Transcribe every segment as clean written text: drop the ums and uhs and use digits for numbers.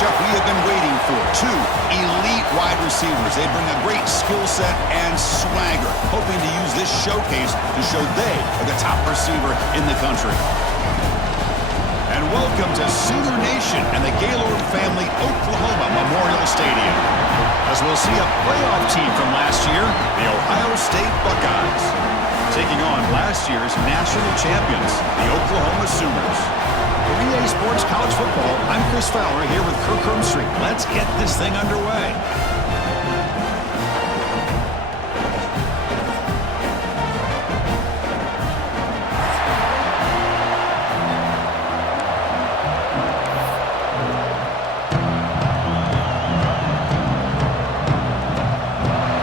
matchup we have been waiting for. Two elite wide receivers. They bring a great skill set and swagger, hoping to use this showcase to show they are the top receiver in the country. And welcome to Sooner Nation and the Gaylord Family Oklahoma Memorial Stadium, as we'll see a playoff team from last year, the Ohio State Buckeyes, taking on last year's national champions, the Oklahoma Sooners. For EA Sports College Football, I'm Chris Fowler here with Kirk Herbstreit. Let's get this thing underway.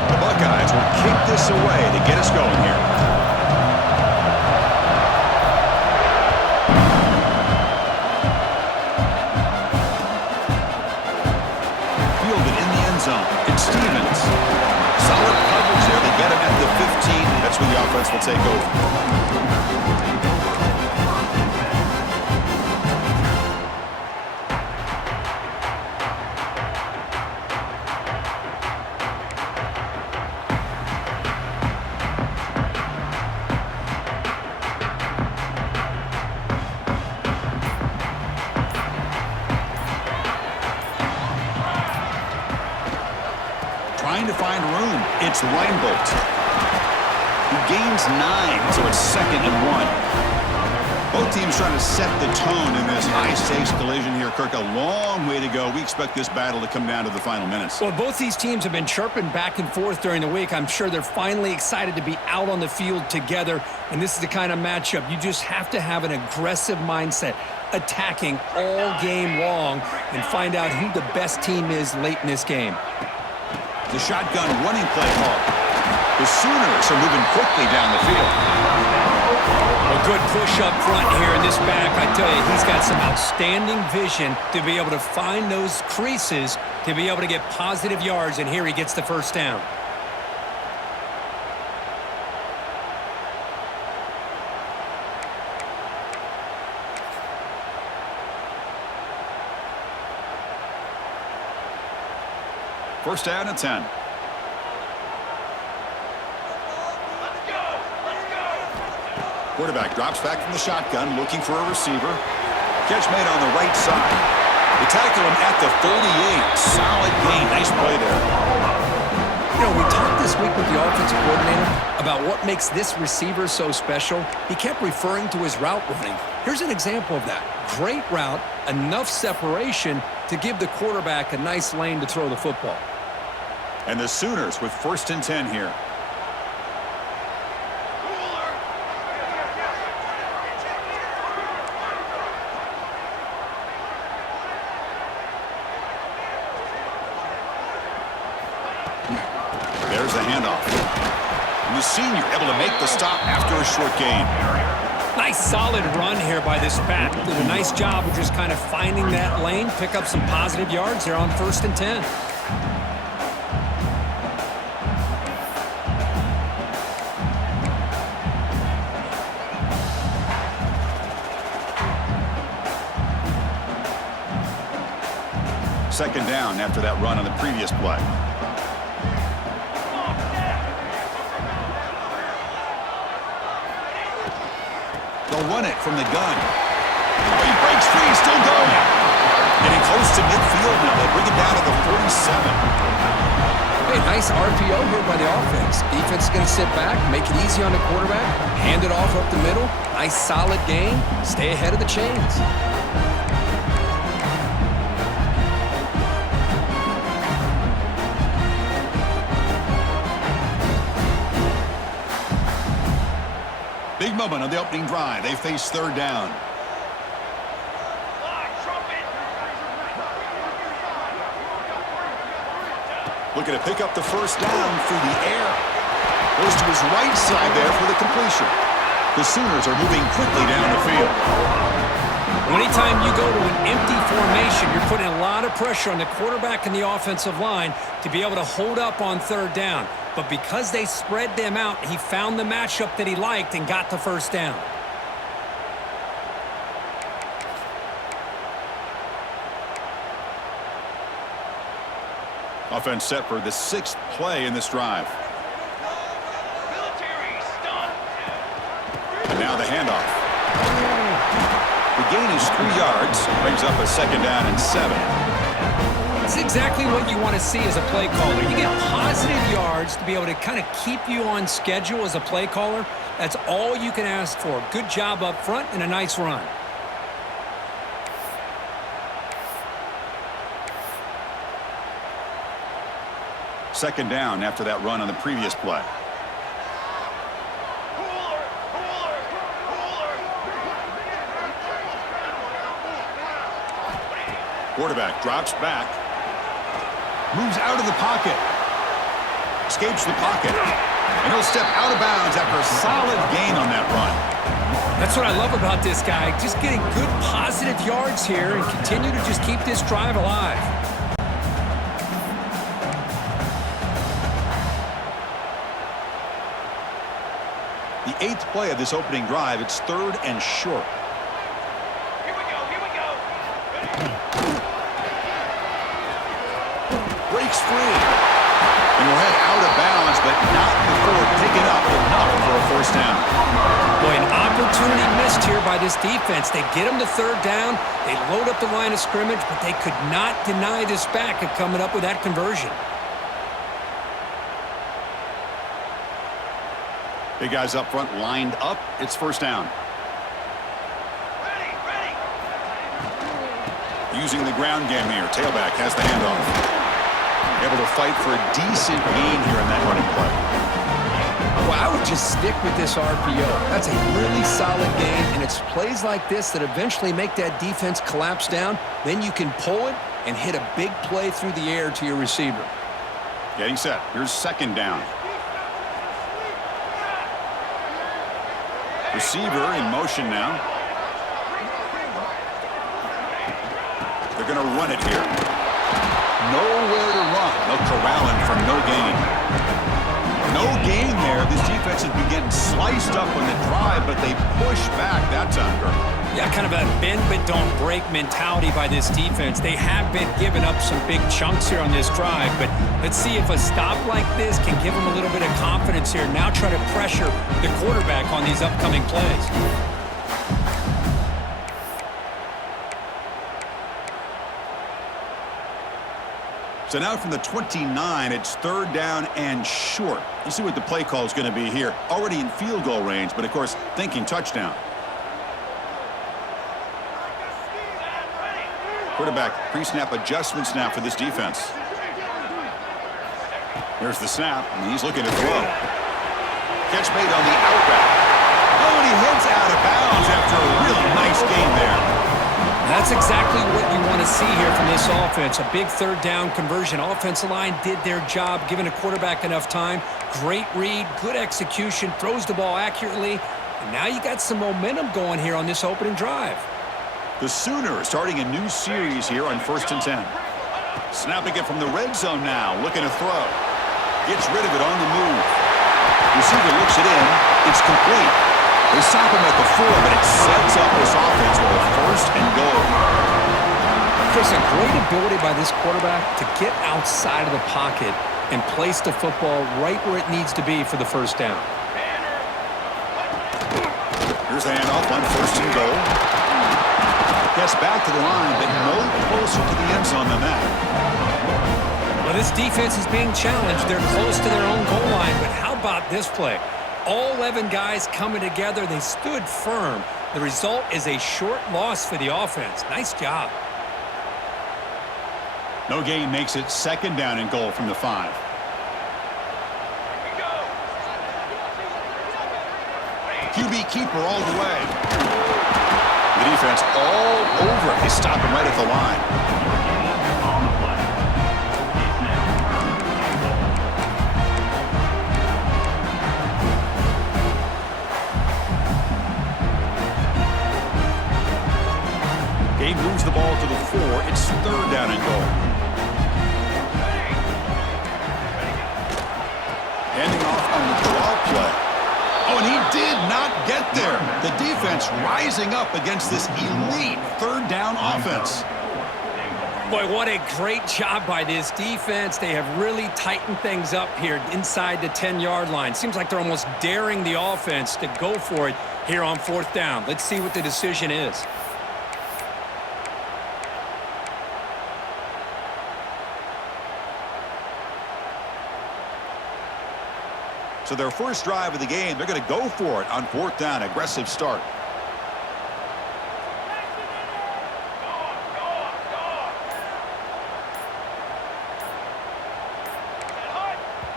The Buckeyes will kick this away to get us going here. It's Stevens. Solid coverage there. They get him at the 15. That's where the offense will take over. Trying to find room. It's Reinbolt. He gains 9, so it's 2nd and 1. Both teams trying to set the tone in this high-stakes collision here. Kirk, a long way to go. We expect this battle to come down to the final minutes. Well, both these teams have been chirping back and forth during the week. I'm sure they're finally excited to be out on the field together, and this is the kind of matchup you just have to have an aggressive mindset, attacking all game long, and find out who the best team is late in this game. The shotgun running play call. The Sooners are moving quickly down the field. A good push up front here in this back. I tell you, he's got some outstanding vision to be able to find those creases, to be able to get positive yards, and here he gets the first down. First down at 10. Quarterback drops back from the shotgun, looking for a receiver. Catch made on the right side. They tackle him at the 38. Solid gain. Nice play there. You know, we talked this week with the offensive coordinator about what makes this receiver so special. He kept referring to his route running. Here's an example of that. Great route, enough separation to give the quarterback a nice lane to throw the football. And the Sooners with 1st and 10 here. There's the handoff. And the senior able to make the stop after a short gain. Nice solid run here by this back. Did a nice job of just kind of finding that lane, pick up some positive yards here on 1st and 10. Second down after that run on the previous play. They'll run it from the gun. Oh, he breaks free, still going. Getting close to midfield now. They bring it down to the 47. Hey, nice RPO here by the offense. Defense is going to sit back, make it easy on the quarterback, hand it off up the middle. Nice solid gain. Stay ahead of the chains. Big moment on the opening drive. They face 3rd down. Looking to pick up the first down through the air. Goes to his right side there for the completion. The Sooners are moving quickly down the field. Anytime you go to an empty formation, you're putting a lot of pressure on the quarterback and the offensive line to be able to hold up on 3rd down. But because they spread them out, he found the matchup that he liked and got the first down. Offense set for the 6th play in this drive. And now the handoff. The gain is 3 yards, brings up a 2nd down and 7. It's exactly what you want to see as a play caller. You get positive yards to be able to kind of keep you on schedule as a play caller. That's all you can ask for. Good job up front and a nice run. Second down after that run on the previous play. Quarterback drops back. Moves out of the pocket. Escapes the pocket. And he'll step out of bounds after a solid gain on that run. That's what I love about this guy. Just getting good positive yards here and continue to just keep this drive alive. The 8th play of this opening drive, it's 3rd and short. Breaks free. And will head out of bounds, but not before picking up enough for a 1st down. Boy, an opportunity missed here by this defense. They get him to 3rd down. They load up the line of scrimmage, but they could not deny this back of coming up with that conversion. Big guys up front lined up. It's 1st down. Using the ground game here. Tailback has the handoff. Able to fight for a decent gain here in that running play. Well, I would just stick with this RPO. That's a really solid game, and it's plays like this that eventually make that defense collapse down. Then you can pull it and hit a big play through the air to your receiver. Getting set. Here's 2nd down. Receiver in motion now. They're going to run it here. Nowhere to run. They'll corral him for no gain. No gain there. This defense has been getting sliced up on the drive, but they push back that time, Kirk. Yeah, kind of a bend but don't break mentality by this defense. They have been giving up some big chunks here on this drive, but let's see if a stop like this can give them a little bit of confidence here. Now try to pressure the quarterback on these upcoming plays. So now from the 29, it's 3rd down and short. You see what the play call is going to be here. Already in field goal range, but of course, thinking touchdown. Quarterback pre-snap adjustments now for this defense. There's the snap, and he's looking to throw. Catch made on the out route. Oh, and he heads out of bounds after a really nice gain there. That's exactly what you want to see here from this offense. A big 3rd down conversion. Offensive line did their job, giving a quarterback enough time. Great read, good execution, throws the ball accurately. And now you got some momentum going here on this opening drive. The Sooners starting a new series here on 1st and 10. Snapping it from the red zone now, looking to throw. Gets rid of it on the move. Receiver looks it in. It's complete. They stop him at the 4, but it sets up this offense with a 1st and goal. Chris, a great ability by this quarterback to get outside of the pocket and place the football right where it needs to be for the 1st down. Here's the handoff on 1st and goal. Gets back to the line, but no closer to the end zone than that. Well, this defense is being challenged. They're close to their own goal line, but how about this play? All 11 guys coming together. They stood firm. The result is a short loss for the offense. Nice job. No gain makes it 2nd down and goal from the 5. QB keeper all the way. The defense all over it. They stop him right at the line. Gabe moves the ball to the 4. It's 3rd down and goal. Handing off on the draw play. Oh, and he did not get there. The defense rising up against this elite 3rd down offense. Boy, what a great job by this defense. They have really tightened things up here inside the 10-yard line. Seems like they're almost daring the offense to go for it here on 4th down. Let's see what the decision is. So their first drive of the game, they're going to go for it on 4th down. Aggressive start.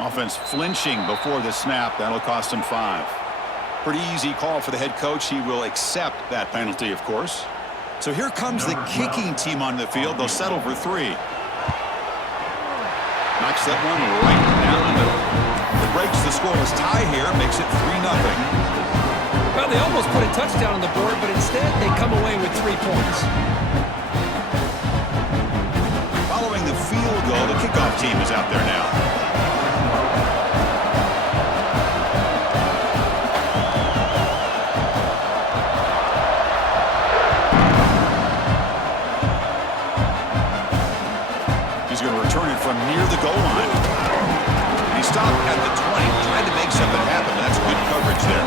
Offense flinching before the snap. That'll cost him 5. Pretty easy call for the head coach. He will accept that penalty, of course. So here comes the kicking team on the field. They'll settle for 3. Knocks that one right down the middle. It breaks the scoreless tie here. Makes it 3-0. Well, they almost put a touchdown on the board, but instead they come away with 3 points. Following the field goal, the kickoff team is out there now. He's going to return it from near the goal line. He stopped at the 20, trying to make something happen. That's good coverage there.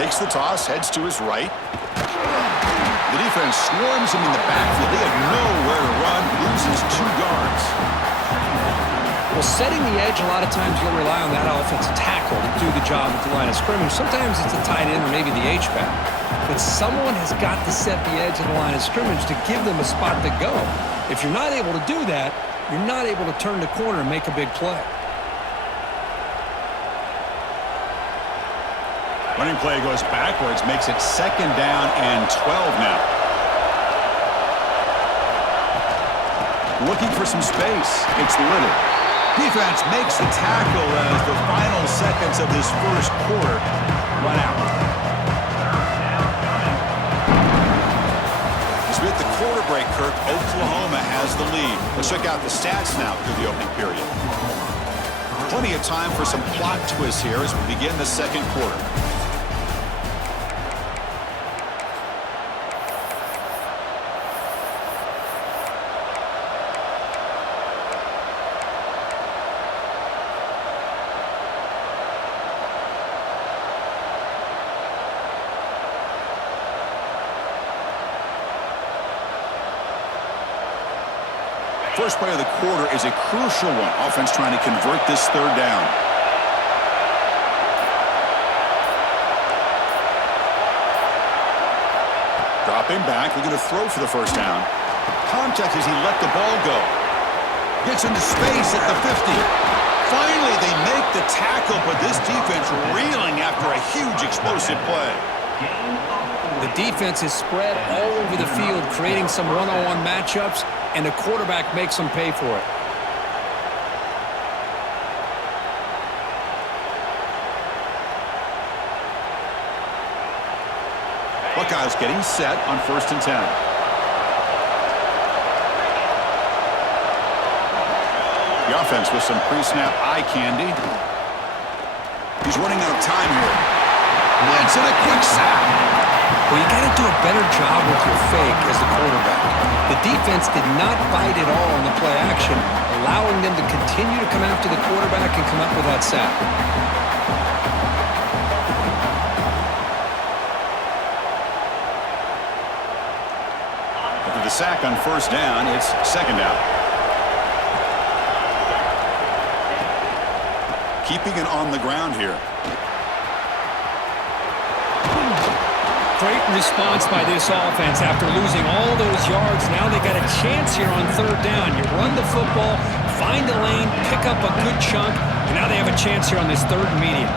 Takes the toss, heads to his right. The defense swarms him in the backfield. They have nowhere to run, loses 2 yards. Well, setting the edge, a lot of times you'll rely on that offensive tackle to do the job at the line of scrimmage. Sometimes it's a tight end or maybe the H-back. But someone has got to set the edge of the line of scrimmage to give them a spot to go. If you're not able to do that, you're not able to turn the corner and make a big play. Running play goes backwards, makes it 2nd down and 12 now. Looking for some space. It's Little. Defense makes the tackle as the final seconds of this first quarter run out. As we hit the quarter break, Kirk, Oklahoma has the lead. Let's check out the stats now through the opening period. Plenty of time for some plot twists here as we begin the second quarter. First play of the quarter is a crucial one. Offense trying to convert this 3rd down. Dropping back, looking to throw for the first down. Contact as he let the ball go. Gets into space at the 50. Finally, they make the tackle, but this defense reeling after a huge explosive play. The defense is spread all over the field, creating some one-on-one matchups, and the quarterback makes them pay for it. Buckeyes getting set on 1st and 10. The offense with some pre-snap eye candy. He's running out of time here. It's in a quick sack. Well, you got to do a better job with your fake as the quarterback. The defense did not bite at all on the play action, allowing them to continue to come after the quarterback and come up with that sack. After the sack on 1st down, it's 2nd down. Keeping it on the ground here. Great response by this offense after losing all those yards. Now they got a chance here on 3rd down. You run the football, find a lane, pick up a good chunk, and now they have a chance here on this 3rd and medium.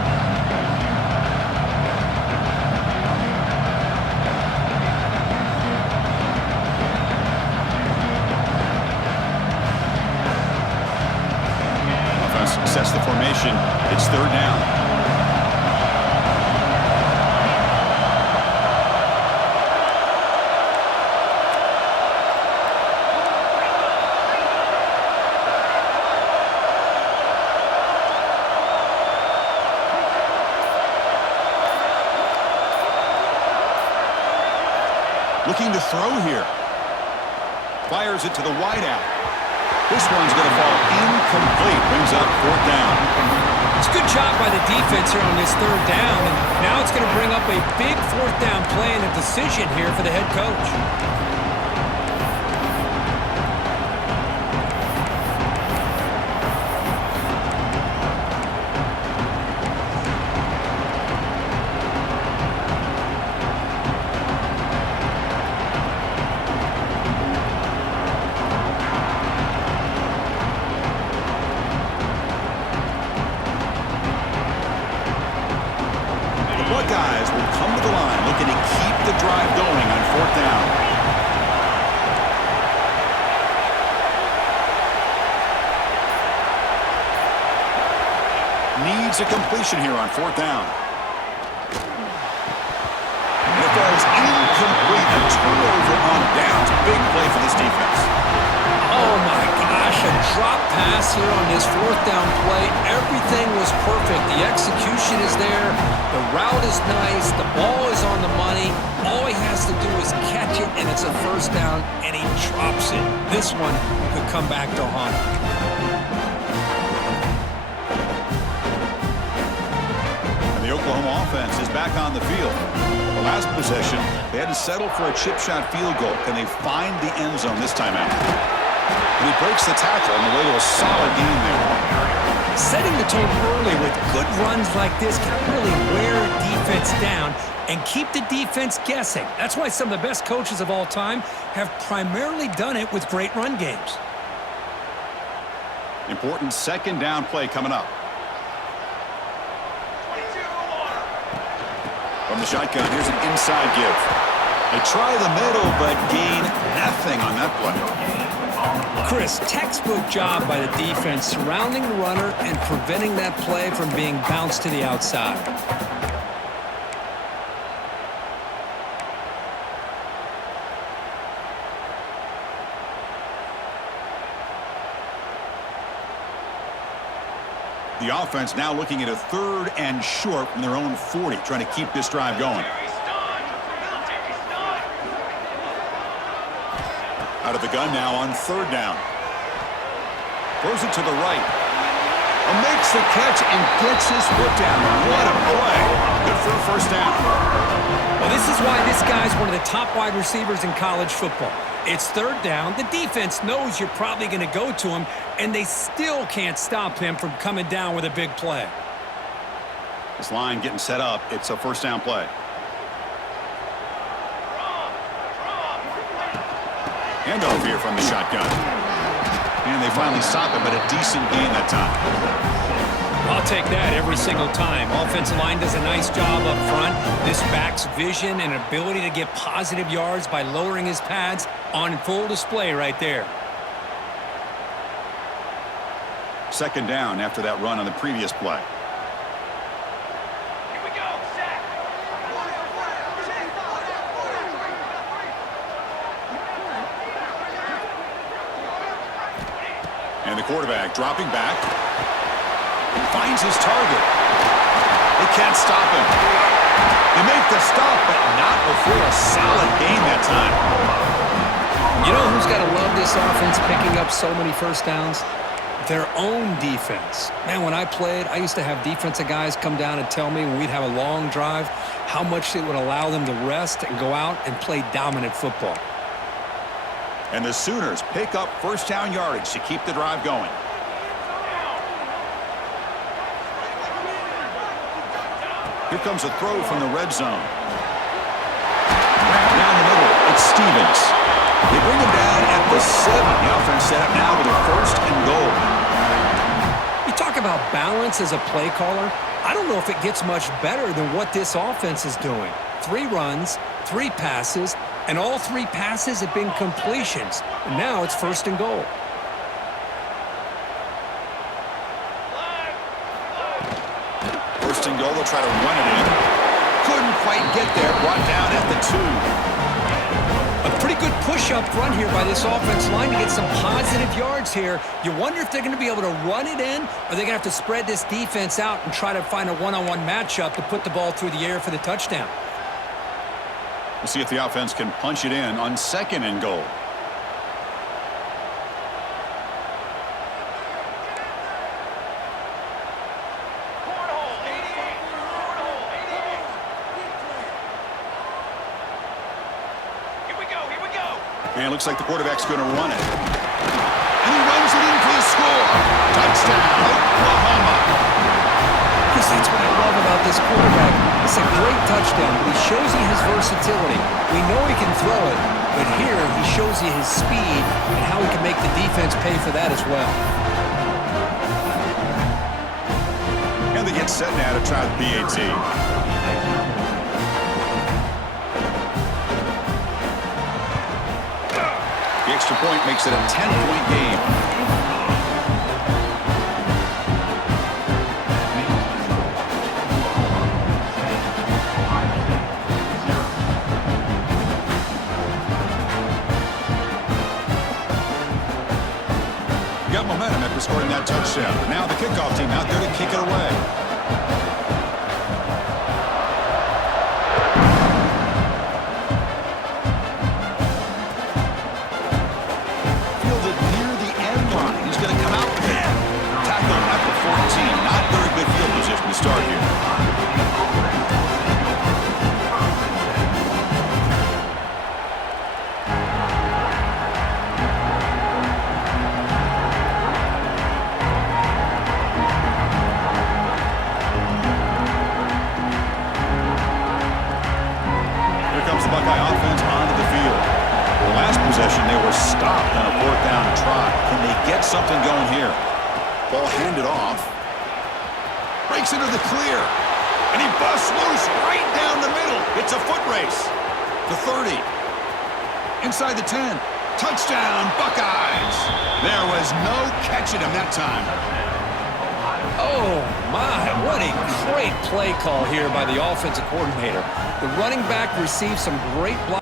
Looking to throw here. Fires it to the wideout. This one's going to fall incomplete. Brings up 4th down. It's a good job by the defense here on this 3rd down. And now it's going to bring up a big 4th down play and a decision here for the head coach. Buckeyes will come to the line looking to keep the drive going on 4th down. Needs a completion here on 4th down. And it falls incomplete. A turnover on downs. Big play for this defense. Oh my gosh, a drop pass here on this 4th down play. Everything was perfect. The execution is there. The route is nice. The ball is on the money. All he has to do is catch it, and it's a 1st down, and he drops it. This one could come back to haunt him. And the Oklahoma offense is back on the field. The last possession, they had to settle for a chip shot field goal. Can they find the end zone this time out? And he breaks the tackle on the way to a solid game there. Setting the tone early with good runs like this can really wear defense down and keep the defense guessing. That's why some of the best coaches of all time have primarily done it with great run games. Important 2nd down play coming up. From the shotgun, here's an inside give. They try the middle, but gain nothing on that play. Chris, textbook job by the defense surrounding the runner and preventing that play from being bounced to the outside. The offense now looking at a 3rd and short from their own 40, trying to keep this drive going. Out of the gun now on 3rd down. Throws it to the right. Makes the catch and gets his foot down. What a play. Good for a 1st down. Well, this is why this guy's one of the top wide receivers in college football. It's 3rd down. The defense knows you're probably going to go to him, and they still can't stop him from coming down with a big play. This line getting set up. It's a 1st down play. Handoff here from the shotgun. And they finally stop him, but a decent gain that time. I'll take that every single time. Offensive line does a nice job up front. This back's vision and ability to get positive yards by lowering his pads on full display right there. 2nd down after that run on the previous play. And the quarterback dropping back. Finds his target. They can't stop him. They make the stop, but not before a solid gain that time. You know who's got to love this offense picking up so many 1st downs? Their own defense. Man, when I played, I used to have defensive guys come down and tell me when we'd have a long drive how much it would allow them to rest and go out and play dominant football. And the Sooners pick up 1st down yardage to keep the drive going. Here comes a throw from the red zone. Down the middle, it's Stevens. They bring him down at the 7. The offense set up now with a 1st and goal. You talk about balance as a play caller. I don't know if it gets much better than what this offense is doing. 3 runs, 3 passes, and all 3 passes have been completions. And now it's 1st and goal. First and goal, they'll try to run it in. Couldn't quite get there, brought down at the 2. A pretty good push up front here by this offense line to get some positive yards here. You wonder if they're going to be able to run it in, or they're going to have to spread this defense out and try to find a one-on-one matchup to put the ball through the air for the touchdown. We'll see if the offense can punch it in on 2nd and goal. And it looks like the quarterback's going to run it. And he runs it in for the score. Touchdown, Oklahoma. Chris, that's what I love about this quarterback. It's a great touchdown, but he shows you his versatility. We know he can throw it, but here he shows you his speed and how he can make the defense pay for that as well. And they get set now to try the PAT. The extra point makes it a 10-point game. Got momentum after scoring that touchdown. Now the kickoff team out there to kick it away. Start here. Here comes the Buckeye offense onto the field. The last possession, they were stopped on a 4th down try. Can they get something going here? Ball handed off. Breaks into the clear, and he busts loose right down the middle. It's a foot race. The 30. Inside the 10. Touchdown, Buckeyes. There was no catching him that time. Oh, my, what a great play call here by the offensive coordinator. The running back received some great blocks.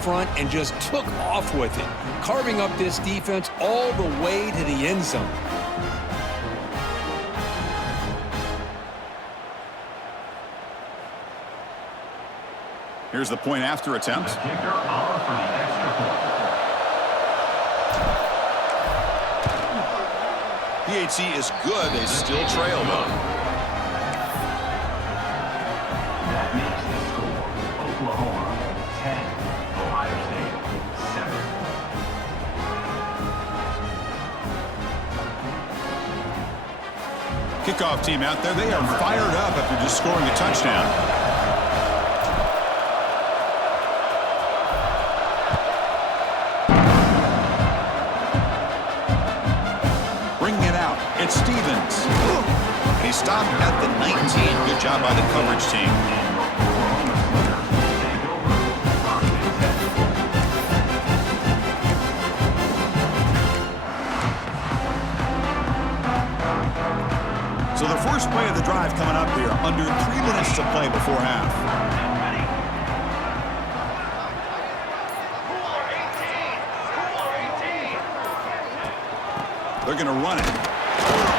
Front and just took off with it, carving up this defense all the way to the end zone. Here's the point after attempt. PAT is good. They still trail, though. That makes the score Oklahoma 10, Ohio State 7. Kickoff team out there. They are fired up after just scoring a touchdown. Bringing it out. It's Stevens. And he stopped at the 19. Good job by the coverage team. So the first play of the drive coming up here. Under 3 minutes to play before half. They're going to run it.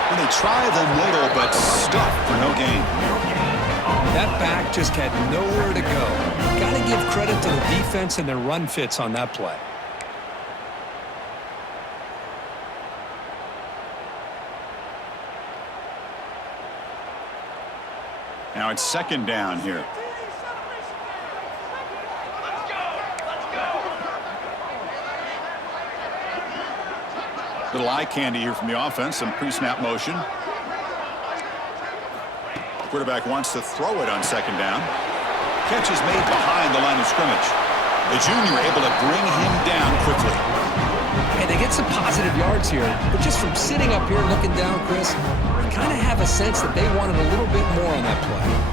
And they try them little, but stuck for no gain. That back just had nowhere to go. Got to give credit to the defense and their run fits on that play. Now it's second down here. Little eye candy here from the offense. Some pre-snap motion. Quarterback wants to throw it on second down. Catch is made behind the line of scrimmage. The junior able to bring him down quickly. And they get some positive yards here, but just from sitting up here looking down, Chris, I kind of have a sense that they wanted a little bit more on that play.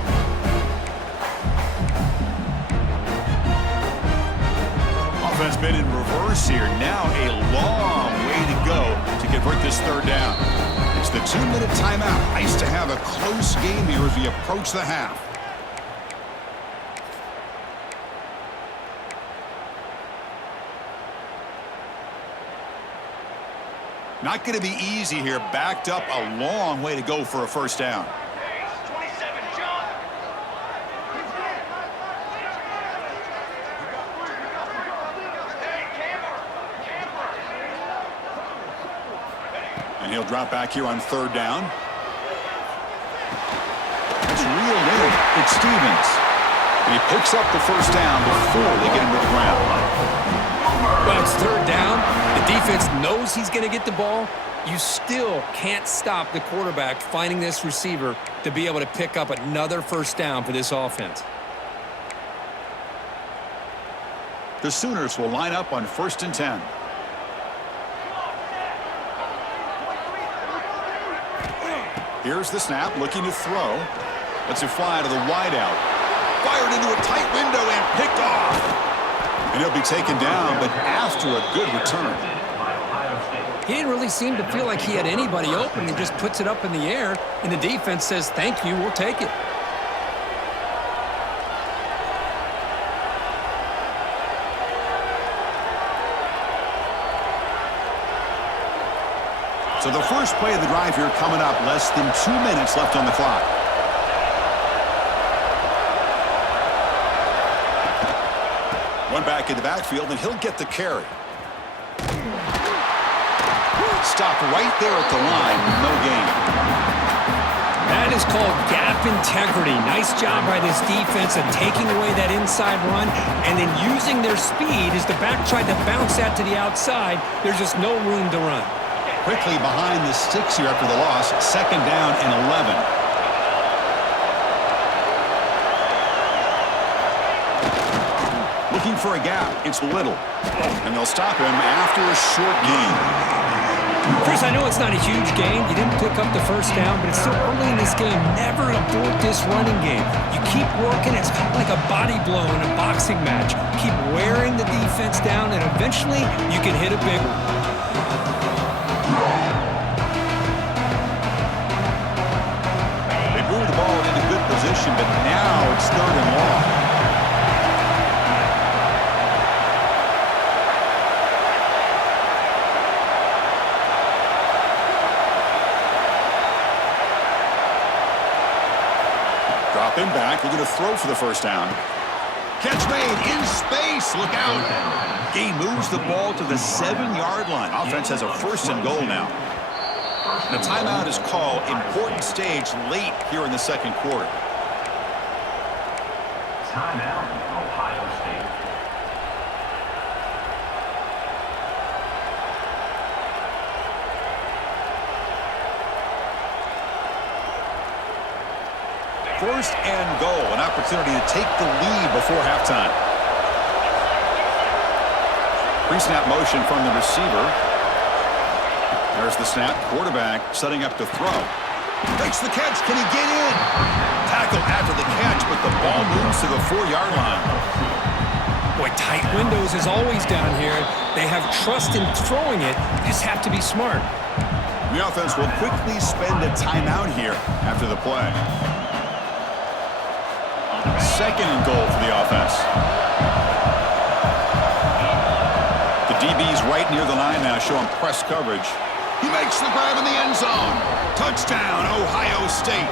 Offense been in reverse here. Now a long way to go to convert this third down. It's the 2-minute timeout. Nice to have a close game here as we approach the half. Not going to be easy here. Backed up a long way to go for a first down. And he'll drop back here on third down. It's reeled in. It's Stevens. And he picks up the first down before they get him to the ground. Well, it's third down. The defense knows he's going to get the ball. You still can't stop the quarterback finding this receiver to be able to pick up another first down for this offense. The Sooners will line up on 1st and 10. Here's the snap, looking to throw. Lets it fly to the wideout. Fired into a tight window and picked off. And he'll be taken down, but after a good return. He didn't really seem to feel like he had anybody open and just puts it up in the air, and the defense says, thank you, we'll take it. So the first play of the drive here coming up, less than 2 minutes left on the clock. One back in the backfield, and he'll get the carry. Stop right there at the line, no gain. That is called gap integrity. Nice job by this defense of taking away that inside run and then using their speed as the back tried to bounce that to the outside. There's just no room to run. Quickly behind the sticks here after the loss, 2nd down and 11. Looking for a gap, it's Little. And they'll stop him after a short gain. Chris, I know it's not a huge game. You didn't pick up the first down, but it's still early in this game. Never abort this running game. You keep working. It's kind of like a body blow in a boxing match. Keep wearing the defense down, and eventually you can hit a big one. They moved the ball into good position, but now it's 3rd and long. Drop him back. They're going to throw for the first down. Catch made in space. Look out. Gain moves the ball to the 7-yard line. Offense has a 1st and goal now. The timeout is called. Important stage late here in the 2nd quarter. Timeout, Ohio State. First and goal, an opportunity to take the lead before halftime. Pre-snap motion from the receiver. There's the snap. Quarterback setting up to throw. Makes the catch. Can he get in? Tackle after the catch, but the ball moves to the 4-yard line. Boy, tight windows is always down here. They have trust in throwing it. You just have to be smart. The offense will quickly spend a timeout here after the play. 2nd and goal for the offense. The DB's right near the line now, showing press coverage. He makes the grab in the end zone. Touchdown, Ohio State.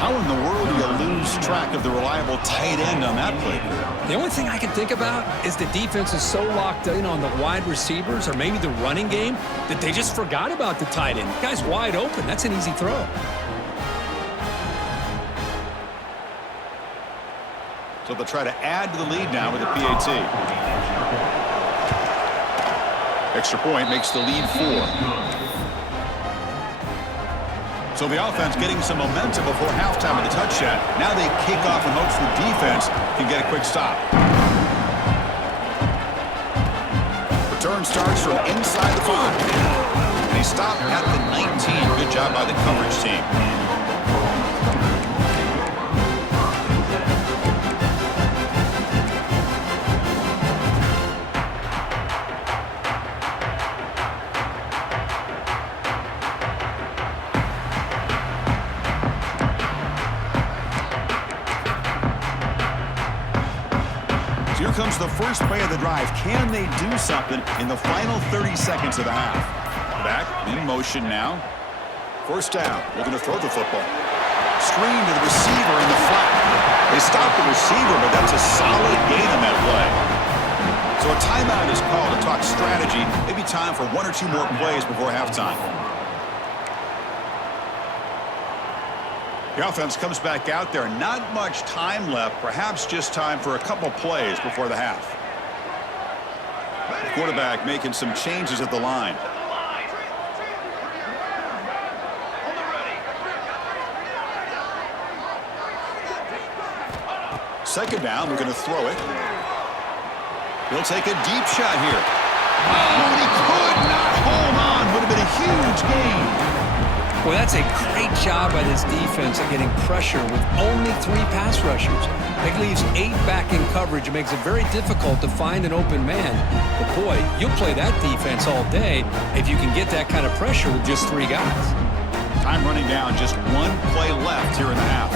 How in the world do you lose track of the reliable tight end on that play? The only thing I can think about is the defense is so locked in on the wide receivers or maybe the running game that they just forgot about the tight end. The guy's wide open. That's an easy throw. So they'll try to add to the lead now with a PAT. Extra point makes the lead 4. So the offense getting some momentum before halftime with the touchdown. Now they kick off in hopes the defense can get a quick stop. Return starts from inside the 5. And he stopped at the 19. Good job by the coverage team. Here comes the first play of the drive. Can they do something in the final 30 seconds of the half? Back in motion now. First down. Looking to throw the football. Screen to the receiver in the flat. They stop the receiver, but that's a solid gain on that play. So a timeout is called to talk strategy. Maybe time for 1 or 2 more plays before halftime. The offense comes back out there. Not much time left. Perhaps just time for a couple plays before the half. The quarterback making some changes at the line. Second down, we're going to throw it. He'll take a deep shot here. Oh, and he could not hold on. Would have been a huge gain. Well, that's a great job by this defense at getting pressure with only 3 pass rushers. It leaves 8 back in coverage. It makes it very difficult to find an open man. But, boy, you'll play that defense all day if you can get that kind of pressure with just 3 guys. Time running down. Just 1 play left here in the half.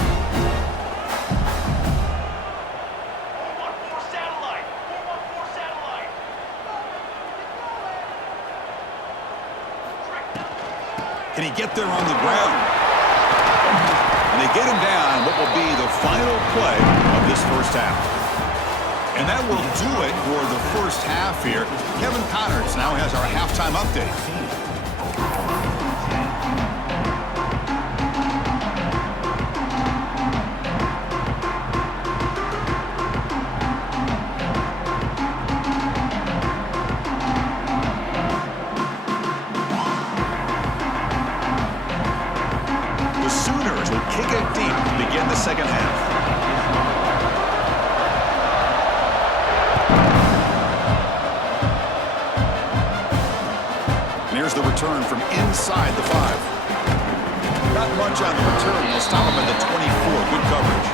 Can he get there on the ground? And they get him down what will be the final play of this first half. And that will do it for the first half here. Kevin Connors now has our halftime update. Kick it deep to begin the second half. And here's the return from inside the 5. Not much on the return. They'll stop him at the 24. Good coverage.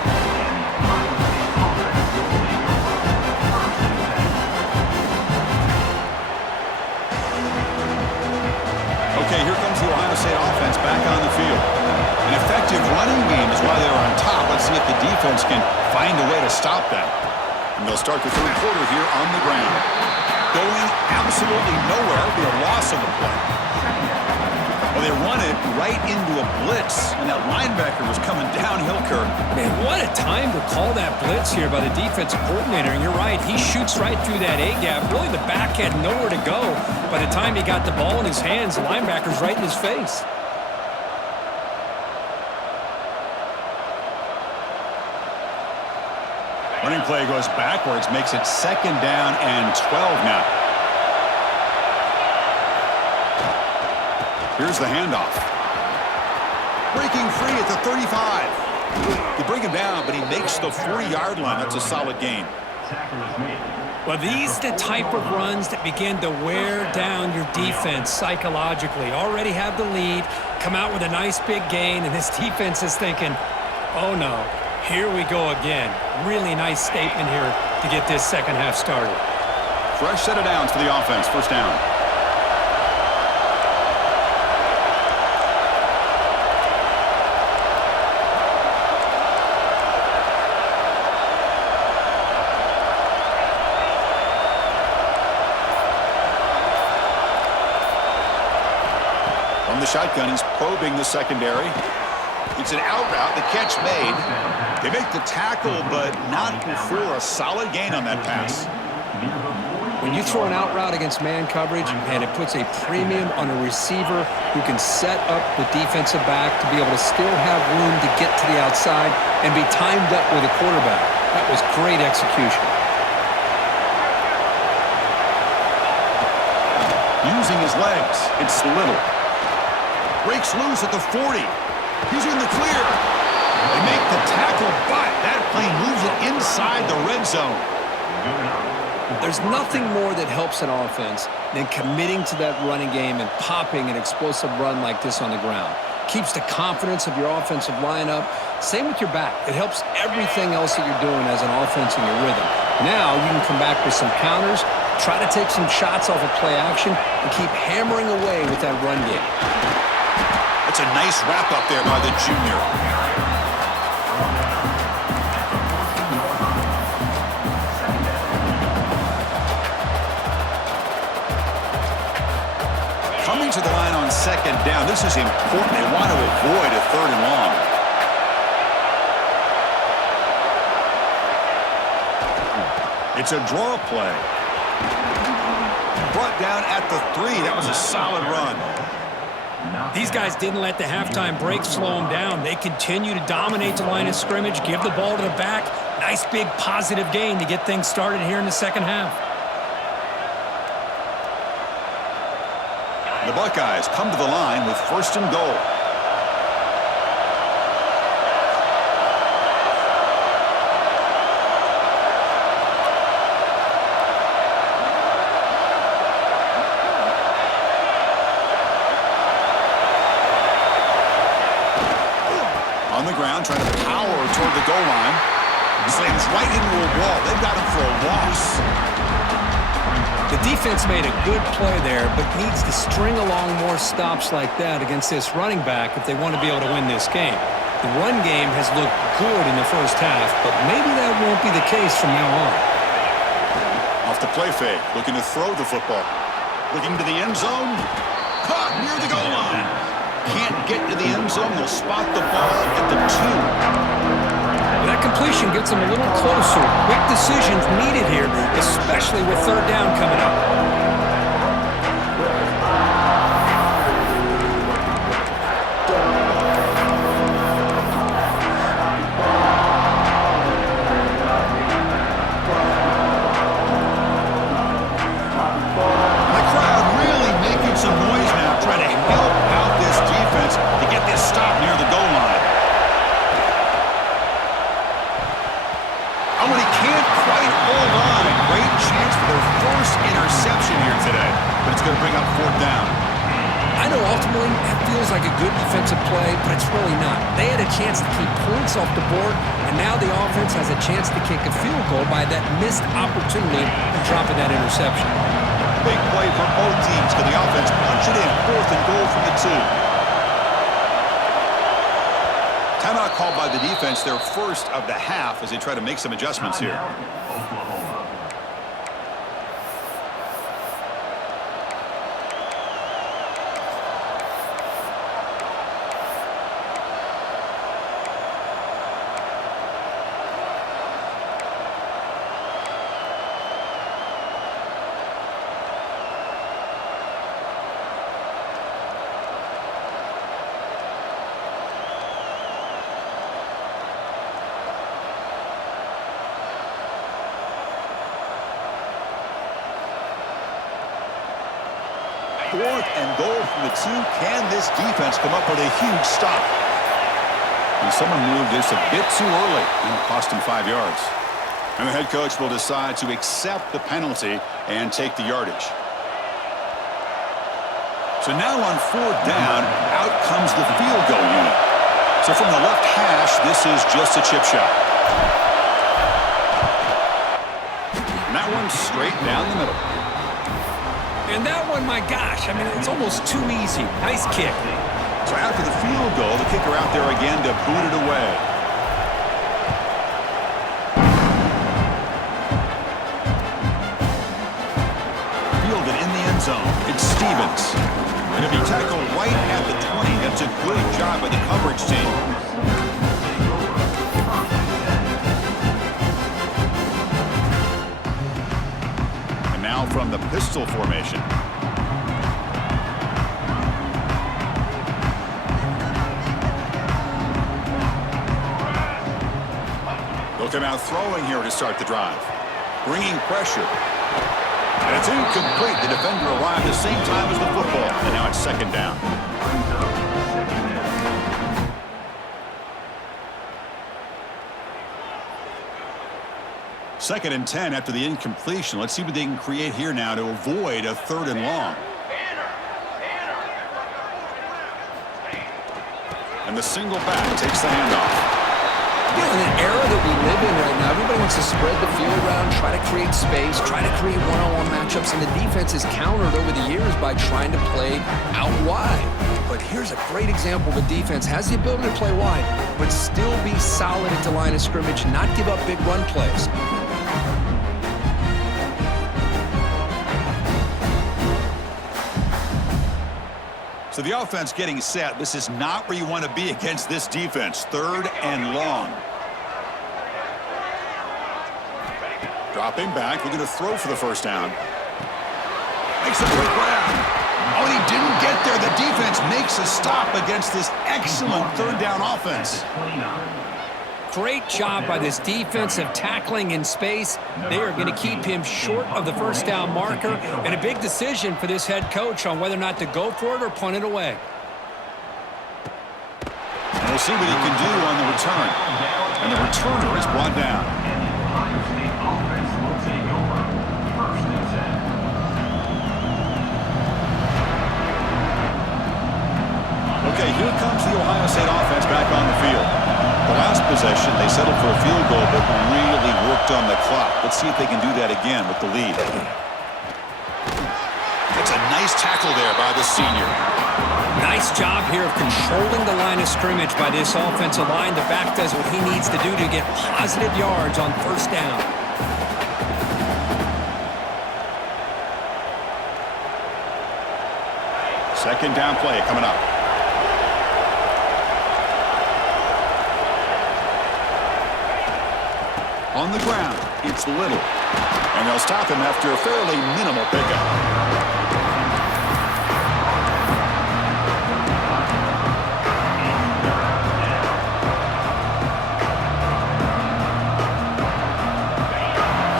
Okay, here comes the Ohio State offense back on the field. An effective running game is why they're on top. Let's see if the defense can find a way to stop that. And they'll start the third quarter here on the ground. Going absolutely nowhere. It'll be a loss of the play. Well, they run it right into a blitz, and that linebacker was coming downhill, Kirk. Man, what a time to call that blitz here by the defensive coordinator. And you're right, he shoots right through that A-gap. Really, the back had nowhere to go. By the time he got the ball in his hands, the linebacker's right in his face. Running play goes backwards, makes it second down and 12 now. Here's the handoff. Breaking free at the 35. You bring him down, but he makes the 40-yard line. That's a solid gain. Well, these are the type of runs that begin to wear down your defense psychologically. Already have the lead, come out with a nice big gain, and this defense is thinking, oh no, here we go again. Really nice statement here to get this second half started. Fresh set of downs for the offense. First down. From the shotgun, he's probing the secondary. It's an out route. The catch made. They make the tackle, but not before a solid gain on that pass. When you throw an out route against man coverage, and it puts a premium on a receiver who can set up the defensive back to be able to still have room to get to the outside and be timed up with a quarterback. That was great execution. using his legs. It's Little. Breaks loose at the 40. He's in the clear. They make the tackle, but that plane moves it inside the red zone. There's nothing more that helps an offense than committing to that running game and popping an explosive run like this on the ground. Keeps the confidence of your offensive lineup. Same with your back. It helps everything else that you're doing as an offense in your rhythm. Now you can come back with some counters, try to take some shots off of play action, and keep hammering away with that run game. That's a nice wrap up there by the junior. Coming to the line on second down. This is important. They want to avoid a 3rd and long. It's a draw play. Brought down at the 3. That was a solid run. These guys didn't let the halftime break slow them down. They continue to dominate the line of scrimmage, give the ball to the back. Nice big positive gain to get things started here in the second half. The Buckeyes come to the line with 1st and goal. On the ground, trying to power toward the goal line. Slams right into a wall. They've got him for a loss. The defense made a good play there, but needs to string along more stops like that against this running back if they want to be able to win this game. The run game has looked good in the first half, but maybe that won't be the case from now on. Off the play fake, looking to throw the football. Looking to the end zone. Caught near the goal line. Can't get to the end zone. They'll spot the ball at the 2. That completion gets them a little closer. Quick decisions needed here, especially with 3rd down coming up. The crowd really making some noise now, trying to help out this defense to get this stop near the goal line. Oh, and he can't quite hold on. Great chance for their first interception here today, but it's going to bring up 4th down. I know ultimately that feels like a good defensive play, but it's really not. They had a chance to keep points off the board, and now the offense has a chance to kick a field goal by that missed opportunity of dropping that interception. Big play for both teams. Can the offense punch it in? 4th and goal from the 2. Timeout called by the defense, their first of the half, as they try to make some adjustments here. Fourth and goal from the 2. Can this defense come up with a huge stop? And someone moved this a bit too early, and it cost him 5 yards. And the head coach will decide to accept the penalty and take the yardage. So now on 4th down, out comes the field goal unit. So from the left hash, this is just a chip shot. And that one's straight down the middle. And that one, my gosh, I mean, it's almost too easy. Nice kick. So after the field goal, the kicker out there again to boot it away. Fielded in the end zone. It's Stevens. Going to be tackled right at the 20. That's a good job by the coverage team. From the pistol formation. They'll come out throwing here to start the drive. Bringing pressure. And it's incomplete. The defender arrived at the same time as the football. And now it's second down. Second and 10 after the incompletion. Let's see what they can create here now to avoid a third and long. And the single back takes the handoff. Yeah, in the era that we live in right now, everybody wants to spread the field around, try to create space, try to create one-on-one matchups, and the defense is countered over the years by trying to play out wide. But here's a great example. The defense has the ability to play wide, but still be solid at the line of scrimmage, not give up big run plays. So the offense getting set. This is not where you want to be against this defense. Third and long. Dropping back, looking to throw for the first down. Makes a quick grab. Oh, and he didn't get there. The defense makes a stop against this excellent third down offense. Great job by this defensive tackling in space. They are going to keep him short of the first down marker, and a big decision for this head coach on whether or not to go for it or punt it away. And we'll see what he can do on the return. And the returner is brought down. Okay, here comes the Ohio State offense back on the field. The last possession, they settled for a field goal, but really worked on the clock. Let's see if they can do that again with the lead. It's a nice tackle there by the senior. Nice job here of controlling the line of scrimmage by this offensive line. The back does what he needs to do to get positive yards on first down. Second down play coming up. On the ground, it's Little. And they'll stop him after a fairly minimal pickup.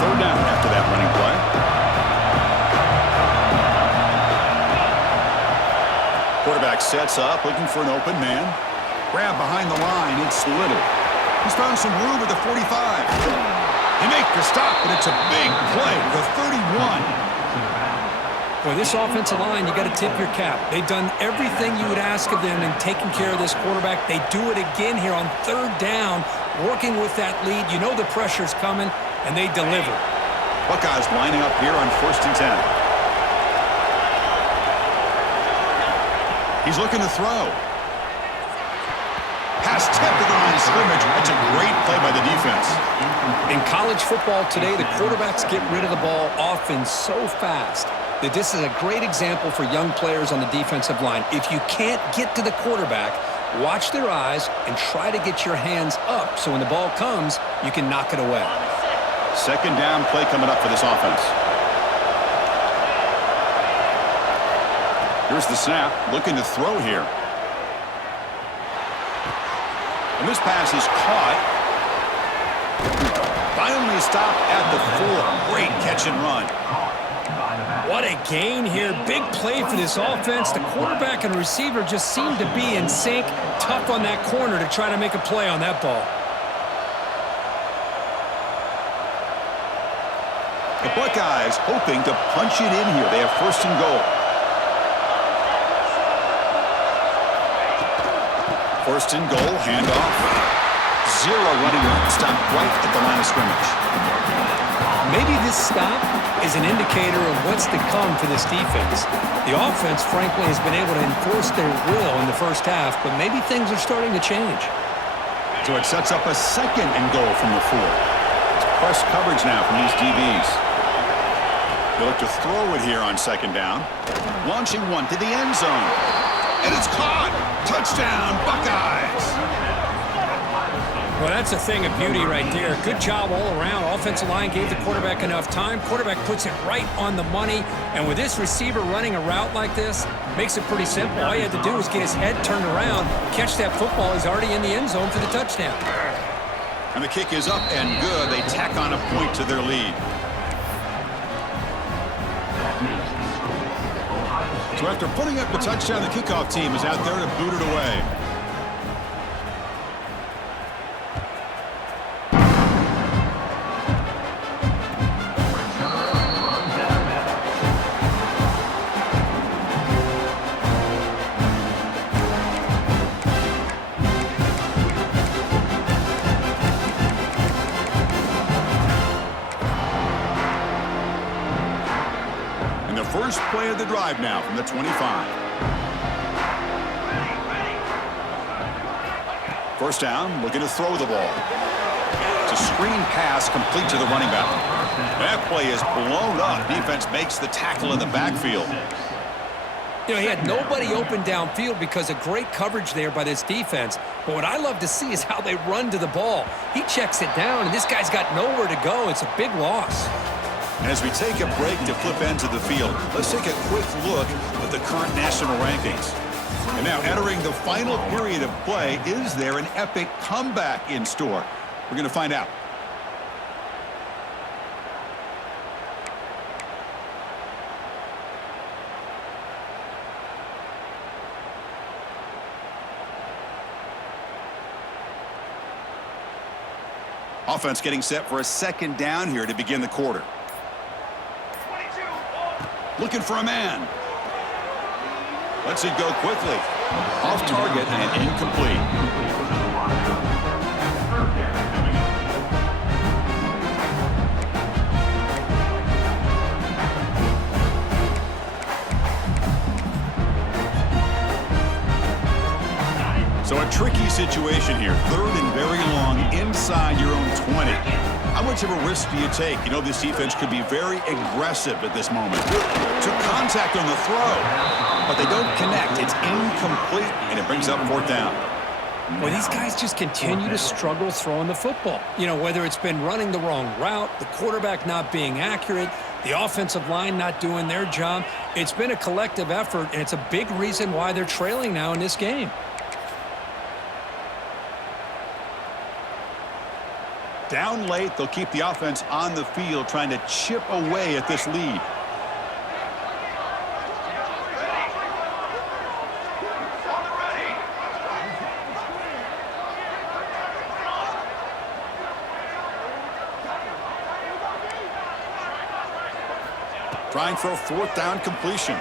Third down after that running play. Quarterback sets up, looking for an open man. Grab behind the line, it's Little. He's found some room at the 45. They make the stop, but it's a big play. The 31. Boy, this offensive line, you got to tip your cap. They've done everything you would ask of them in taking care of this quarterback. They do it again here on third down, working with that lead. You know the pressure's coming, and they deliver. Buckeyes lining up here on 1st and 10. He's looking to throw. Pass tipped at the line of scrimmage. That's a great play by the defense. In college football today, the quarterbacks get rid of the ball often so fast that this is a great example for young players on the defensive line. If you can't get to the quarterback, watch their eyes and try to get your hands up so when the ball comes, you can knock it away. Second down play coming up for this offense. Here's the snap, looking to throw here. And this pass is caught. Finally stopped at the 4. Great catch and run. What a gain here. Big play for this offense. The quarterback and receiver just seem to be in sync. Tough on that corner to try to make a play on that ball. The Buckeyes hoping to punch it in here. They have 1st and goal. 1st and goal, handoff. 0 running room. Stop right at the line of scrimmage. Maybe this stop is an indicator of what's to come for this defense. The offense, frankly, has been able to enforce their will in the first half, but maybe things are starting to change. So it sets up a 2nd and goal from the 4. It's press coverage now from these DBs. They look to throw it here on 2nd down. Launching one to the end zone. And it's caught. Touchdown, Buckeyes. Well, that's a thing of beauty right there. Good job all around. Offensive line gave the quarterback enough time. Quarterback puts it right on the money. And with this receiver running a route like this, makes it pretty simple. All you had to do was get his head turned around, catch that football. He's already in the end zone for the touchdown. And the kick is up and good. They tack on a point to their lead. So after putting up the touchdown, the kickoff team is out there to boot it away. First play of the drive now from the 25. First down, looking to throw the ball. It's a screen pass complete to the running back. That play is blown up. Defense makes the tackle in the backfield. You know, he had nobody open downfield because of great coverage there by this defense. But what I love to see is how they run to the ball. He checks it down, and this guy's got nowhere to go. It's a big loss. And as we take a break to flip ends of the field, let's take a quick look at the current national rankings. And now entering the final period of play, is there an epic comeback in store? We're going to find out. Offense getting set for a second down here to begin the quarter. Looking for a man. Lets it go quickly. Off target and incomplete. So a tricky situation here. Third and very long inside your own 20. How much of a risk do you take? You know this defense could be very aggressive at this moment. To contact on the throw, but they don't connect. It's incomplete, and it brings up fourth down. Well, these guys just continue to struggle throwing the football. You know, whether it's been running the wrong route, the quarterback not being accurate, the offensive line not doing their job. It's been a collective effort, and it's a big reason why they're trailing now in this game. Down late, they'll keep the offense on the field trying to chip away at this lead. Trying for a fourth down completion.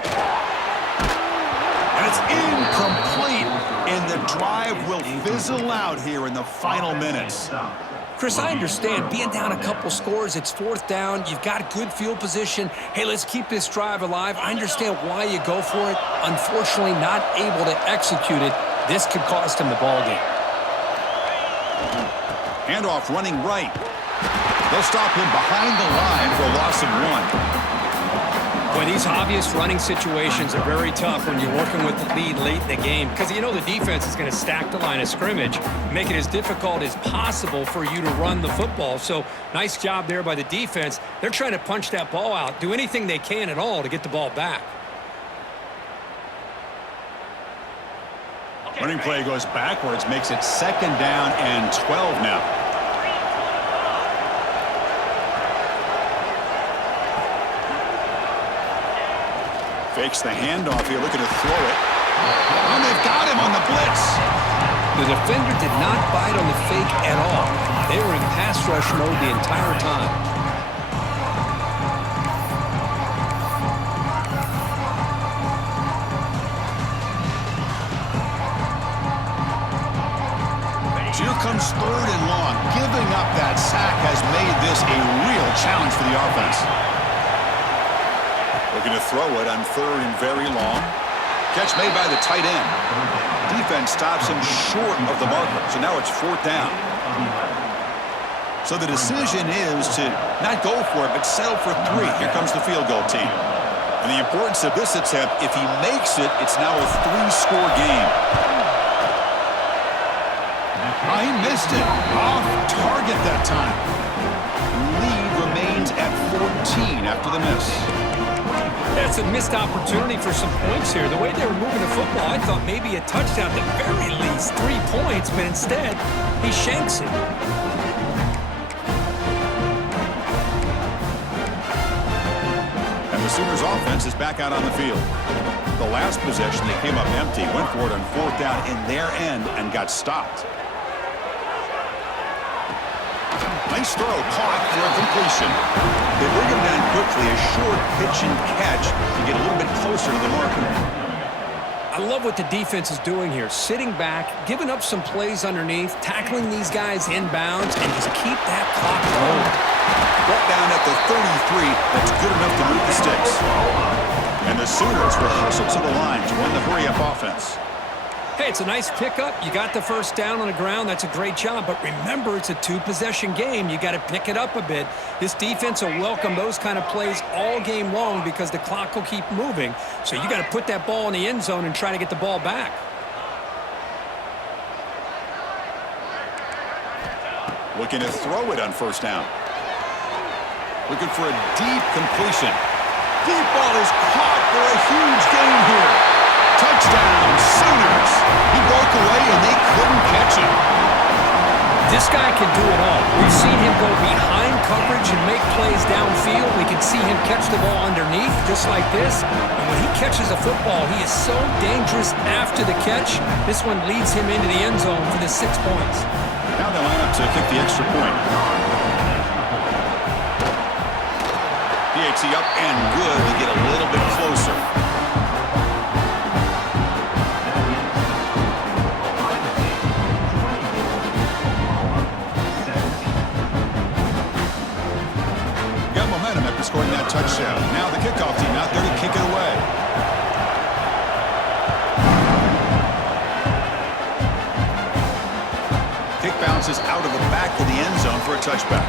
And it's incomplete, and the drive will fizzle out here in the final minutes. Chris, I understand being down a couple scores, it's fourth down, you've got good field position. Hey, let's keep this drive alive. I understand why you go for it. Unfortunately, not able to execute it. This could cost him the ball game. Handoff running right. They'll stop him behind the line for a loss of one. Boy, these obvious running situations are very tough when you're working with the lead late in the game because you know the defense is going to stack the line of scrimmage, make it as difficult as possible for you to run the football. So nice job there by the defense. They're trying to punch that ball out, do anything they can at all to get the ball back. Running play goes backwards, makes it second down and 12 now. Fakes the handoff here, looking to throw it. And they've got him on the blitz. The defender did not bite on the fake at all. They were in pass rush mode the entire time. So here comes third and long. Giving up that sack has made this a real challenge for the offense. Looking to throw it on third and very long. Catch made by the tight end. Defense stops him short of the marker, so now it's fourth down. So the decision is to not go for it, but settle for three. Here comes the field goal team. And the importance of this attempt, if he makes it, it's now a three-score game. Oh, he missed it. Off target that time. Lead remains at 14 after the miss. That's a missed opportunity for some points here. The way they were moving the football, I thought maybe a touchdown, at the very least 3 points, but instead, he shanks it. And the Sooners offense is back out on the field. The last possession, they came up empty, went for it on 4th down in their end and got stopped. Nice throw, caught for a completion. They bring him down quickly, a short pitch and catch to get a little bit closer to the marker. I love what the defense is doing here. Sitting back, giving up some plays underneath, tackling these guys inbounds, and just keep that clock rolling. Brought down at the 33, that's good enough to move the sticks. And the Sooners will hustle to the line to run the hurry-up offense. Hey, it's a nice pickup. You got the first down on the ground. That's a great job. But remember, it's a two-possession game. You got to pick it up a bit. This defense will welcome those kind of plays all game long because the clock will keep moving. So you got to put that ball in the end zone and try to get the ball back. Looking to throw it on first down. Looking for a deep completion. Deep ball is caught for a huge gain here. Touchdown, Sooners. He broke away and they couldn't catch him. This guy can do it all. We've seen him go behind coverage and make plays downfield. We can see him catch the ball underneath, just like this. And when he catches a football, he is so dangerous after the catch. This one leads him into the end zone for the 6 points. Now they line up to kick the extra point. DHC up and good to get a little bit closer. Got momentum after scoring that touchdown. Now the kickoff team out there to kick it away. Kick bounces out of the back of the end zone for a touchback.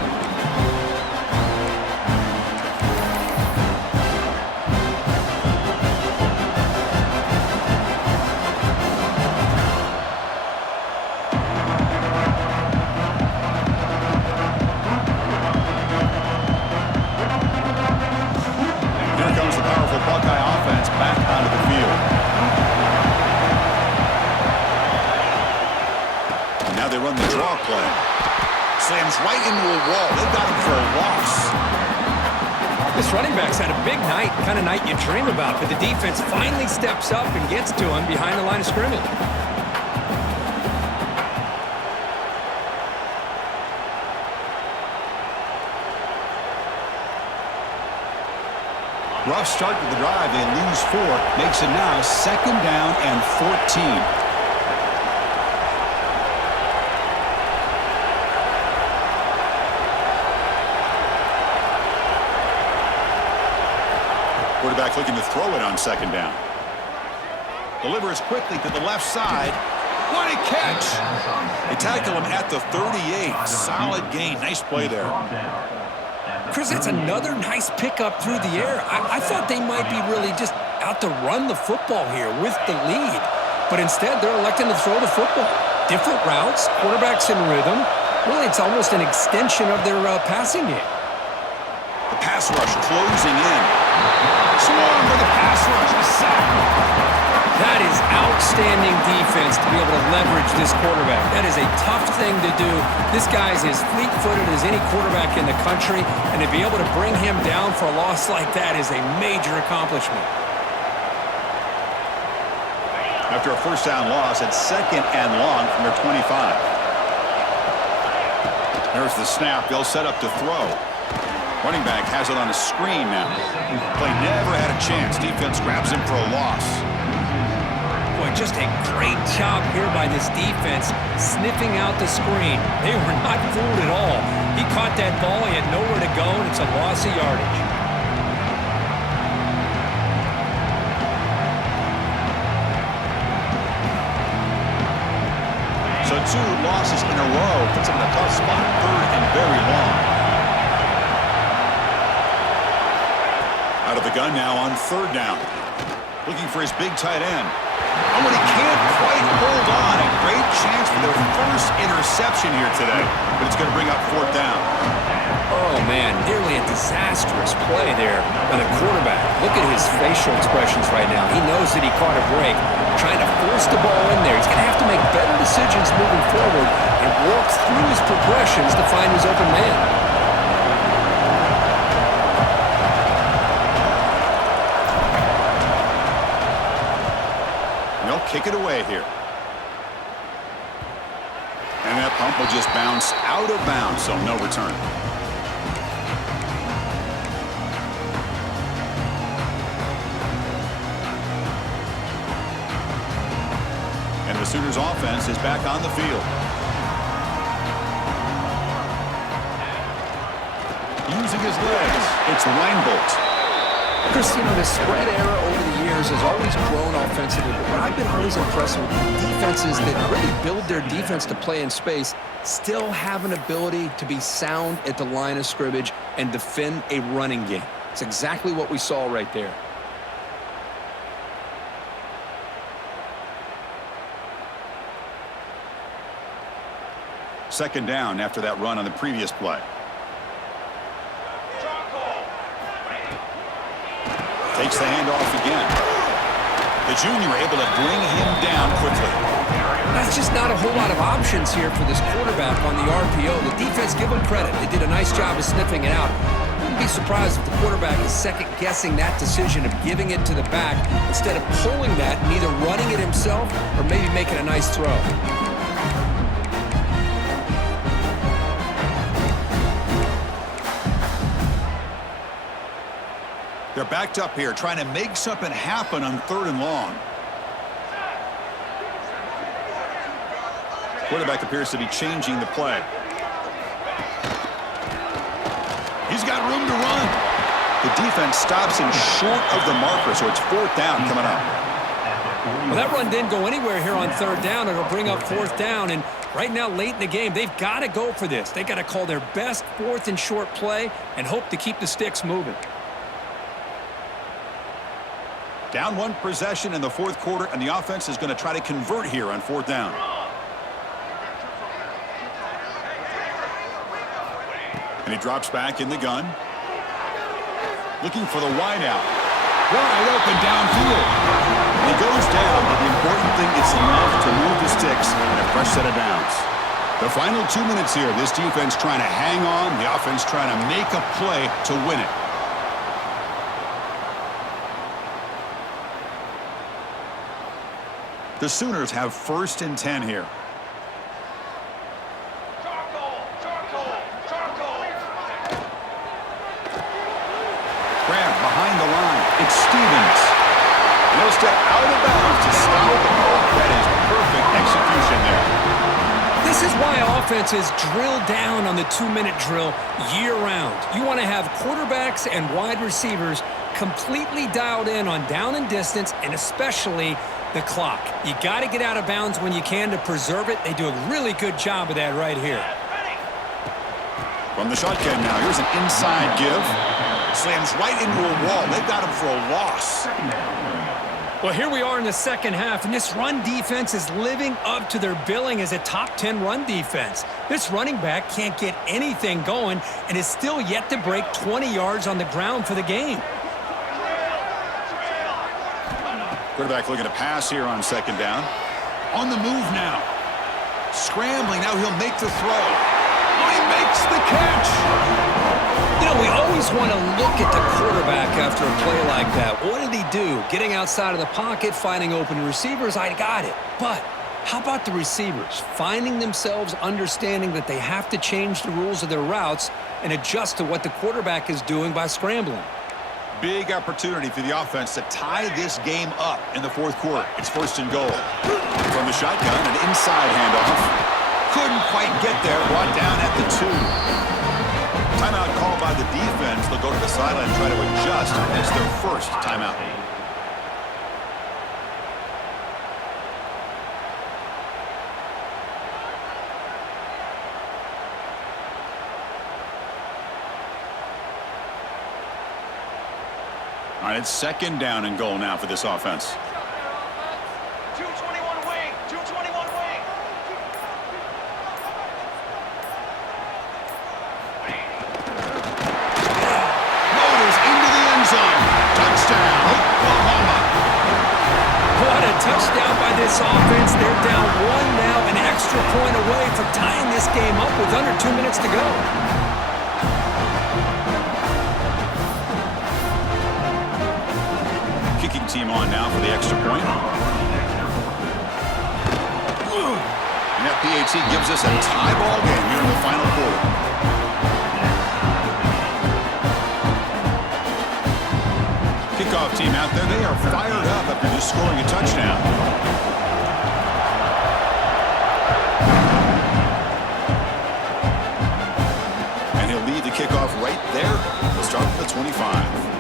Slams right into a wall. They got him for a loss. This running back's had a big night, kind of night you dream about, but the defense finally steps up and gets to him behind the line of scrimmage. Rough start to the drive. They lose 4. Makes it now 2nd down and 14. Quarterback looking to throw it on 2nd down. Delivers quickly to the left side. What a catch! They tackle him at the 38. Solid gain. Nice play there. Chris, it's another nice pickup through the air. I thought they might be really just out to run the football here with the lead. But instead, they're electing to throw the football. Different routes, quarterbacks in rhythm. Really, it's almost an extension of their passing game. The pass rush closing in. Swarm for the pass rush. A sack. That is outstanding defense to be able to leverage this quarterback. That is a tough thing to do. This guy's as fleet-footed as any quarterback in the country, and to be able to bring him down for a loss like that is a major accomplishment. After a first down loss at 2nd and long from their 25. There's the snap. They'll set up to throw. Running back has it on a screen now. Play never had a chance. Defense grabs him for a loss. Boy, just a great job here by this defense, sniffing out the screen. They were not fooled at all. He caught that ball. He had nowhere to go, and it's a loss of yardage. So 2 losses in a row puts him in a tough spot. 3rd and very long. Out of the gun now on 3rd down. Looking for his big tight end. Oh, and he can't quite hold on. A great chance for their first interception here today. But it's going to bring up 4th down. Oh, man, nearly a disastrous play there by the quarterback. Look at his facial expressions right now. He knows that he caught a break. Trying to force the ball in there. He's going to have to make better decisions moving forward and work through his progressions to find his open man. kick it away here. And that pump will just bounce out of bounds, so no return. And the Sooners offense is back on the field. Using his legs, it's Reinbold. Chris, you know, the spread era over the years has always grown offensively, but I've been always impressed with defenses that really build their defense to play in space, still have an ability to be sound at the line of scrimmage and defend a running game. It's exactly what we saw right there. Second down after that run on the previous play. Takes the handoff again. The junior able to bring him down quickly. That's just not a whole lot of options here for this quarterback on the RPO. The defense, give them credit. They did a nice job of sniffing it out. Wouldn't be surprised if the quarterback is second-guessing that decision of giving it to the back instead of pulling that and either running it himself or maybe making a nice throw. They're backed up here, trying to make something happen on 3rd and long. Quarterback appears to be changing the play. He's got room to run. The defense stops him short of the marker, so it's 4th down coming up. Well, that run didn't go anywhere here on 3rd down. It'll bring up 4th down, and right now, late in the game, they've got to go for this. They've got to call their best 4th and short play and hope to keep the sticks moving. Down 1 possession in the 4th quarter, and the offense is going to try to convert here on 4th down. And he drops back in the gun. Looking for the wide out. Wide open downfield. And he goes down, but the important thing is enough to move the sticks and a fresh set of downs. The final 2 minutes here, this defense trying to hang on, the offense trying to make a play to win it. The Sooners have 1st and 10 here. Grab behind the line. It's Stevens. No step out of bounds to stop the ball. That is perfect execution there. This is why offenses drill down on the 2-minute drill year-round. You want to have quarterbacks and wide receivers completely dialed in on down and distance, and especially the clock. You got to get out of bounds when you can to preserve it. They do a really good job of that right here. From the shotgun now, here's an inside give. Slams right into a wall. They've got him for a loss. Well, here we are in the second half, and this run defense is living up to their billing as a top 10 run defense. This running back can't get anything going and is still yet to break 20 yards on the ground for the game. Quarterback looking to pass here on 2nd down. On the move now. Scrambling. Now he'll make the throw. Oh, he makes the catch. You know, we always want to look at the quarterback after a play like that. What did he do? Getting outside of the pocket, finding open receivers, I got it. But how about the receivers? Finding themselves understanding that they have to change the rules of their routes and adjust to what the quarterback is doing by scrambling. Big opportunity for the offense to tie this game up in the 4th quarter. It's 1st and goal. From the shotgun, an inside handoff. Couldn't quite get there. Brought down at the 2. Timeout called by the defense. They'll go to the sideline and try to adjust. It's their 1st timeout. All right, it's 2nd down and goal now for this offense. 221 wing, 221 wing. Motors into the end zone. Touchdown, Oklahoma. What a touchdown by this offense. They're down 1 now, an extra point away from tying this game up with under 2 minutes to go. Kicking team on now for the extra point. And that PAT gives us a tie ball game here in the final quarter. Kickoff team out there, they are fired up after just scoring a touchdown. And he'll lead the kickoff right there. We'll start with the 25.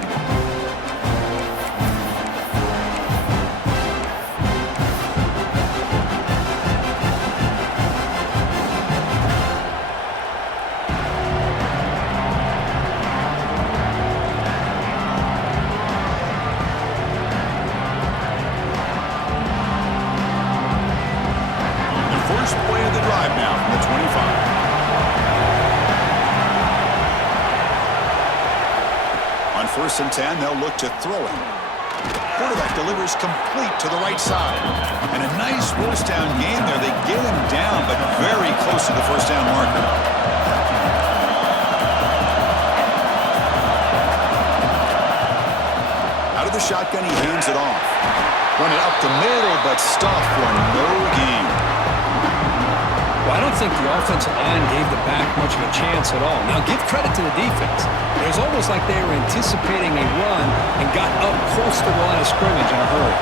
First and 10, they'll look to throw it. Quarterback delivers complete to the right side. And a nice first down game there. They get him down, but very close to the first down marker. Out of the shotgun, he hands it off. Run it up the middle, but stuffed for no gain. Well, I don't think the offensive line gave the back much of a chance at all. Now, give credit to the defense. It was almost like they were anticipating a run and got up close to the line of scrimmage in a hurry.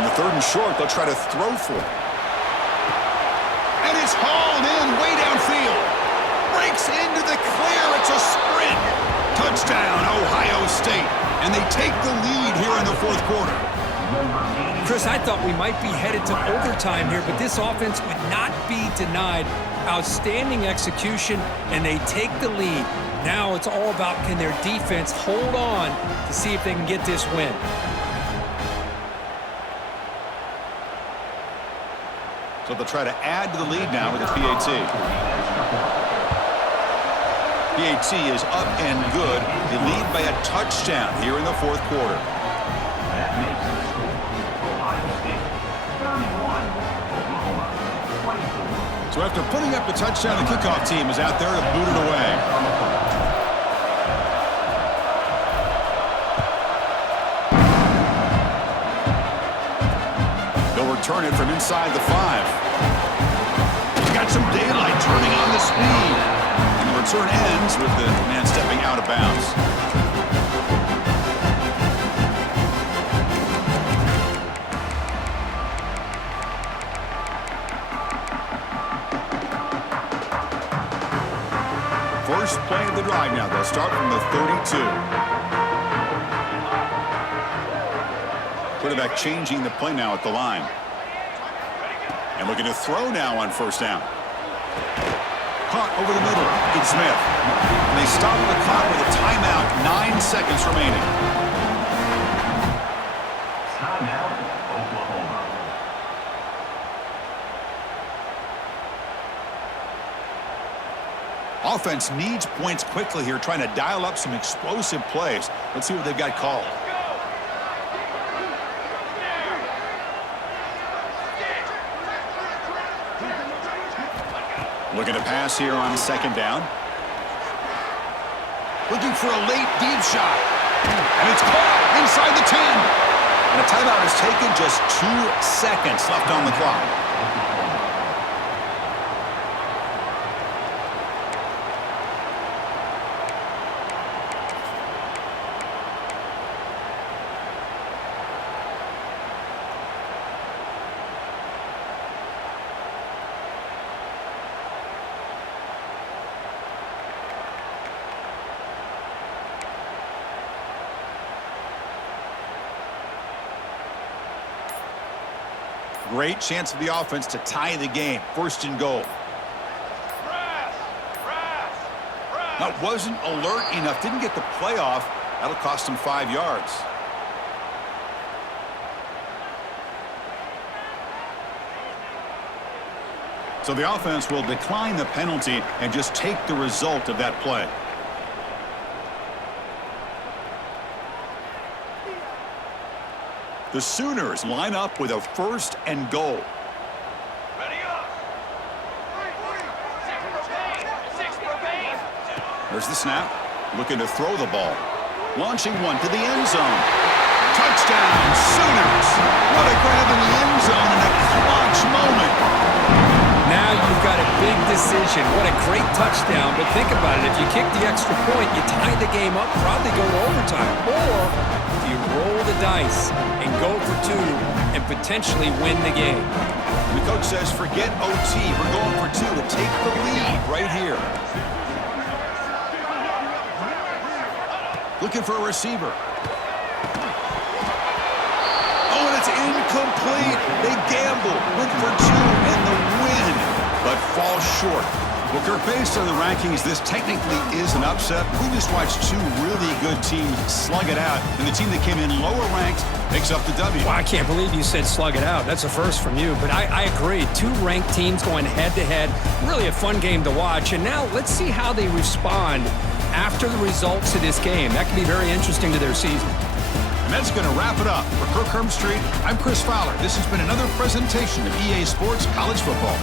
In the third and short, they'll try to throw for it. And it's hauled in way downfield. Breaks into the clear. It's a sprint. Touchdown, Ohio State. And they take the lead here in the fourth quarter. Chris, I thought we might be headed to overtime here, but this offense would not be denied. Outstanding execution, and they take the lead. Now it's all about, can their defense hold on to see if they can get this win. So they'll try to add to the lead now with a PAT. PAT is up and good. They lead by a touchdown here in the fourth quarter. So after putting up the touchdown, the kickoff team is out there to boot it away. They'll return it from inside the 5. He's got some daylight turning on the speed. And the return ends with the man stepping out of bounds. First play of the drive now. They'll start from the 32. Quarterback changing the play now at the line. And looking to throw now on first down. Caught over the middle. Good Smith. And they stop the clock with a timeout. 9 seconds remaining. Timeout, Oklahoma. Offense needs points quickly here, trying to dial up some explosive plays. Let's see what they've got called. Looking to pass here on second down. Looking for a late deep shot. And it's caught inside the 10. And a timeout is taken, just 2 seconds left on the clock. Great chance for the offense to tie the game. First and goal. That wasn't alert enough. Didn't get the play off. That'll cost him 5 yards. So the offense will decline the penalty and just take the result of that play. The Sooners line up with a first and goal. Ready up. 6 for gain. There's the snap. Looking to throw the ball. Launching one to the end zone. Touchdown, Sooners. What a grab in the end zone in a clutch moment. Now you've got a big decision. What a great touchdown. But think about it. If you kick the extra point, you tie the game up, probably go to overtime. Or you roll the dice and go for two and potentially win the game. And the coach says, forget OT. We're going for two to take the lead right here. Looking for a receiver. Oh, and it's incomplete. They gamble, went for two, and the win, but fall short. Booker, based on the rankings, this technically is an upset. We just watched two really good teams slug it out, and the team that came in lower ranked picks up the W. Well, I can't believe you said slug it out. That's a first from you, but I agree. Two ranked teams going head-to-head. Really a fun game to watch, and now let's see how they respond after the results of this game. That could be very interesting to their season. And that's going to wrap it up. For Kirk Herbstreit, I'm Chris Fowler. This has been another presentation of EA Sports College Football.